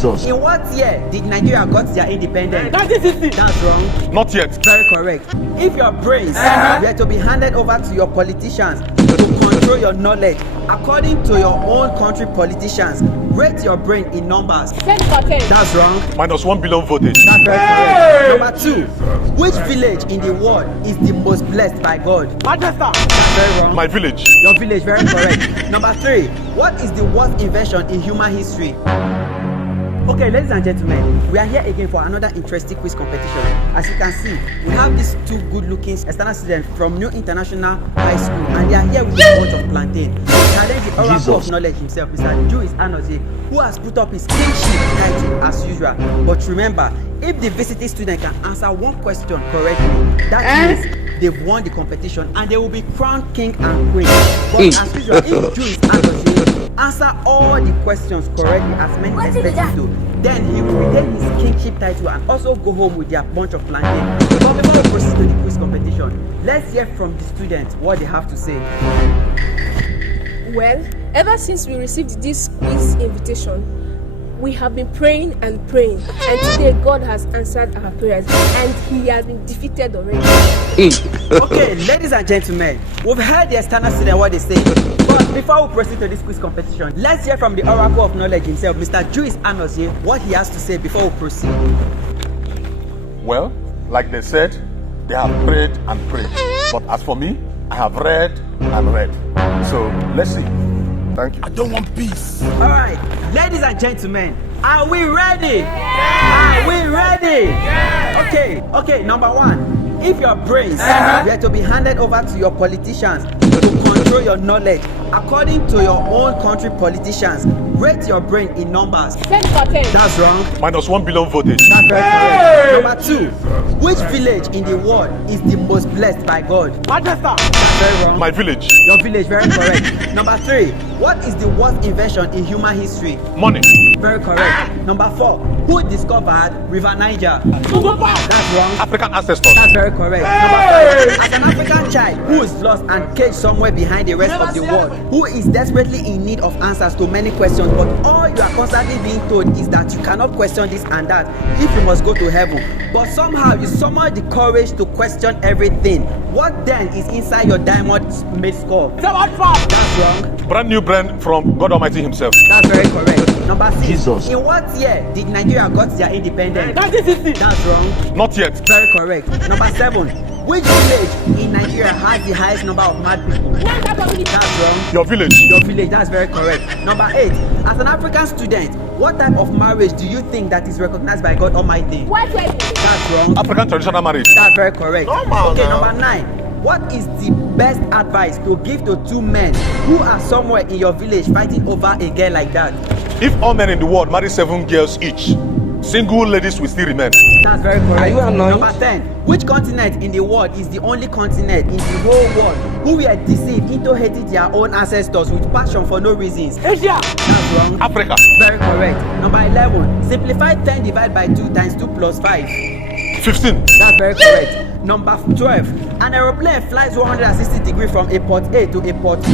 Jesus. In what year did Nigeria got their independence? 1960. That's wrong. Not yet. Very correct. If your brains were to be handed over to your politicians to control your knowledge, according to your own country politicians, rate your brain in numbers. 10 for 10. That's wrong. Minus 1 billion voltage. That's very correct. Number 2. Which village in the world is the most blessed by God? Manchester. That's very wrong. My village. Your village, very correct. Number 3. What is the worst invention in human history? Okay, ladies and gentlemen, we are here again for another interesting quiz competition. As you can see, we have these two good-looking external students from New International High School, and they are here with a bunch of plantain. Challenge the oracle of knowledge himself, Mr. Juwishi Anozie, who has put up his kingship title as usual. But remember, if the visiting student can answer one question correctly, that means they've won the competition and they will be crowned king and queen. But as usual, if Juwishi Anozie answer all the questions correctly as many expect him to, then he will retain his kingship title and also go home with their bunch of plantain. But before we proceed to the quiz competition, let's hear from the students what they have to say. Well, ever since we received this quiz invitation, we have been praying and praying, and today God has answered our prayers and he has been defeated already. Okay, ladies and gentlemen, we've heard the external student what they say. But before we proceed to this quiz competition, let's hear from the oracle of knowledge himself, Mr. Juwishi Anozie, what he has to say before we proceed. Well, like they said, they have prayed and prayed. But as for me, I have read and read. So let's see. Thank you. I don't want peace. Alright, ladies and gentlemen, are we ready? Yeah. Are we ready? Yeah. Okay, number 1. If your brains were to be handed over to your politicians to control your knowledge, according to your own country politicians, rate your brain in numbers. 10 for 10. That's wrong. Minus 1 billion voltage. That's very correct. Number 2. Which village in the world is the most blessed by God? Manchester. That's very wrong. My village. Your village, very correct. Number 3. What is the worst invention in human history? Money. Very correct. Number 4. Who discovered River Niger? That's wrong. African ancestors. That's very correct. Number 5. As an African child who is lost and caged somewhere behind the rest of the world, who is desperately in need of answers to many questions, but all you are constantly being told is that you cannot question this and that if you must go to heaven. But somehow you summon the courage to question everything. What then is inside your diamond made skull? That's wrong. Brand new brand from God Almighty himself. That's very correct. Number 6. Jesus. In what year did Nigeria got their independence? 1960. That's wrong. Not yet. Very correct. Number 7. Which village in Nigeria has the highest number of mad people? That's wrong. Your village. Your village, that's very correct. Number 8. As an African student, what type of marriage do you think that is recognized by God Almighty? White wedding. That's wrong. African traditional marriage. That's very correct. Normal Okay, now. number 9. What is the best advice to give to 2 men who are somewhere in your village fighting over a girl like that? If all men in the world marry 7 girls each, single ladies will still remain. That's very correct. Are you annoyed? Number 10. Which continent in the world is the only continent in the whole world who were deceived into hating their own ancestors with passion for no reasons? Asia. That's wrong. Africa. Very correct. Number 11. Simplify 10 divided by 2 times 2 plus 5. 15. That's very correct. Number 12. An aeroplane flies 160 degrees from a port A to a port B.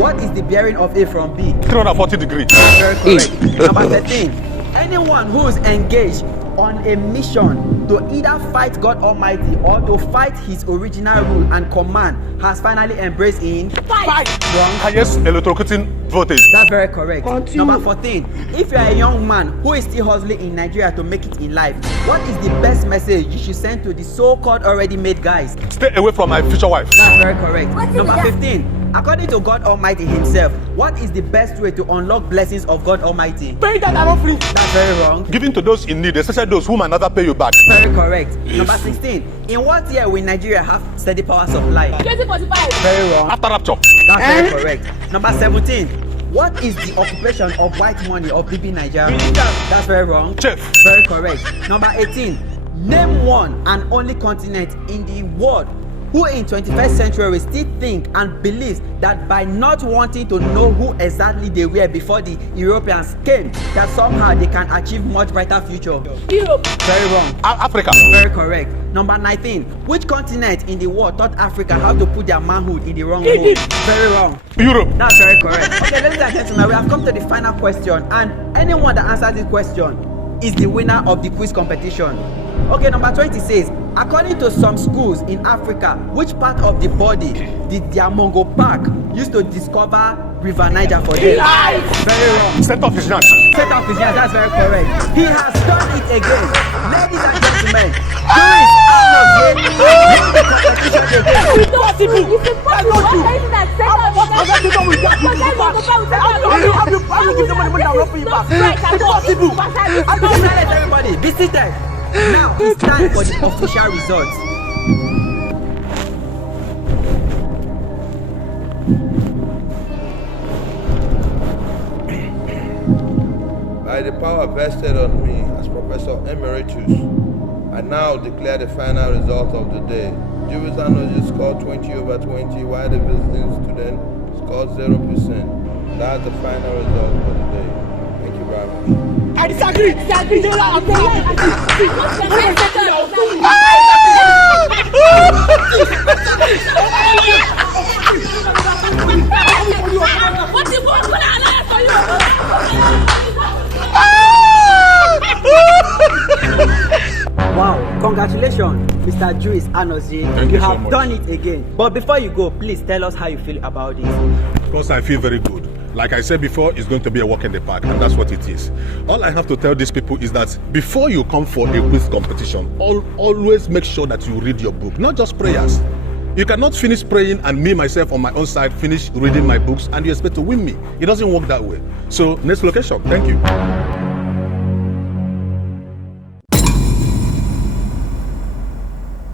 What is the bearing of A from B? 340 degrees. Very correct. Number 13. Anyone who is engaged on a mission to either fight God Almighty or to fight his original rule and command has finally embraced in Fight. wrong. Highest electrocuting voltage. That's very correct. Continue. Number 14. If you are a young man who is still hustling in Nigeria to make it in life, what is the best message you should send to the so-called already made guys? Stay away from my future wife. That's very correct. What is Number that? 15. According to God Almighty himself, what is the best way to unlock blessings of God Almighty? Pay that I'm free. That's very wrong. Giving to those in need, especially those who might never pay you back. Very correct. Number 16. In what year will Nigeria have steady power supply? 2045. Very wrong. After rapture. That's very correct. Number 17. What is the occupation of white money of BB Nigeria? That's very wrong. Chef. Very correct. Number 18. Name one and only continent in the world who in 21st century still think and believes that by not wanting to know who exactly they were before the Europeans came, that somehow they can achieve much brighter future? Europe. Very wrong. Africa. Very correct. Number 19. Which continent in the world taught Africa how to put their manhood in the wrong mold? Very wrong. Europe. That's very correct. Okay, ladies and gentlemen, we have come to the final question, and anyone that answers this question is the winner of the quiz competition. Okay, number 20 says, according to some schools in Africa, which part of the body did their Mongo Park used to discover River Niger for them? Very wrong. Set off his hands. Set up his hands, that's very correct. He has done it again. Ladies and gentlemen, Juwishi Anozie won the competition again. It's impossible. It's impossible. What is that? Set up. Silence, everybody. Be seated. Now it's time for the official results. By the power vested on me as Professor Emeritus, I now declare the final result of the day. Juwishi Anozie scored 20/20, while the visiting student scored 0%. That's the final result for the day. Thank you very much. I disagree. Wow, congratulations, Mr. Juwishi Anozie. Thank you so have much. done it again. But before you go, please tell us how you feel about this. Of course, I feel very good. Like I said before, it's going to be a walk in the park, and that's what it is. All I have to tell these people is that before you come for a quiz competition, always make sure that you read your book, not just prayers. You cannot finish praying and me, myself, on my own side, finish reading my books and you expect to win me. It doesn't work that way. So, next location. Thank you.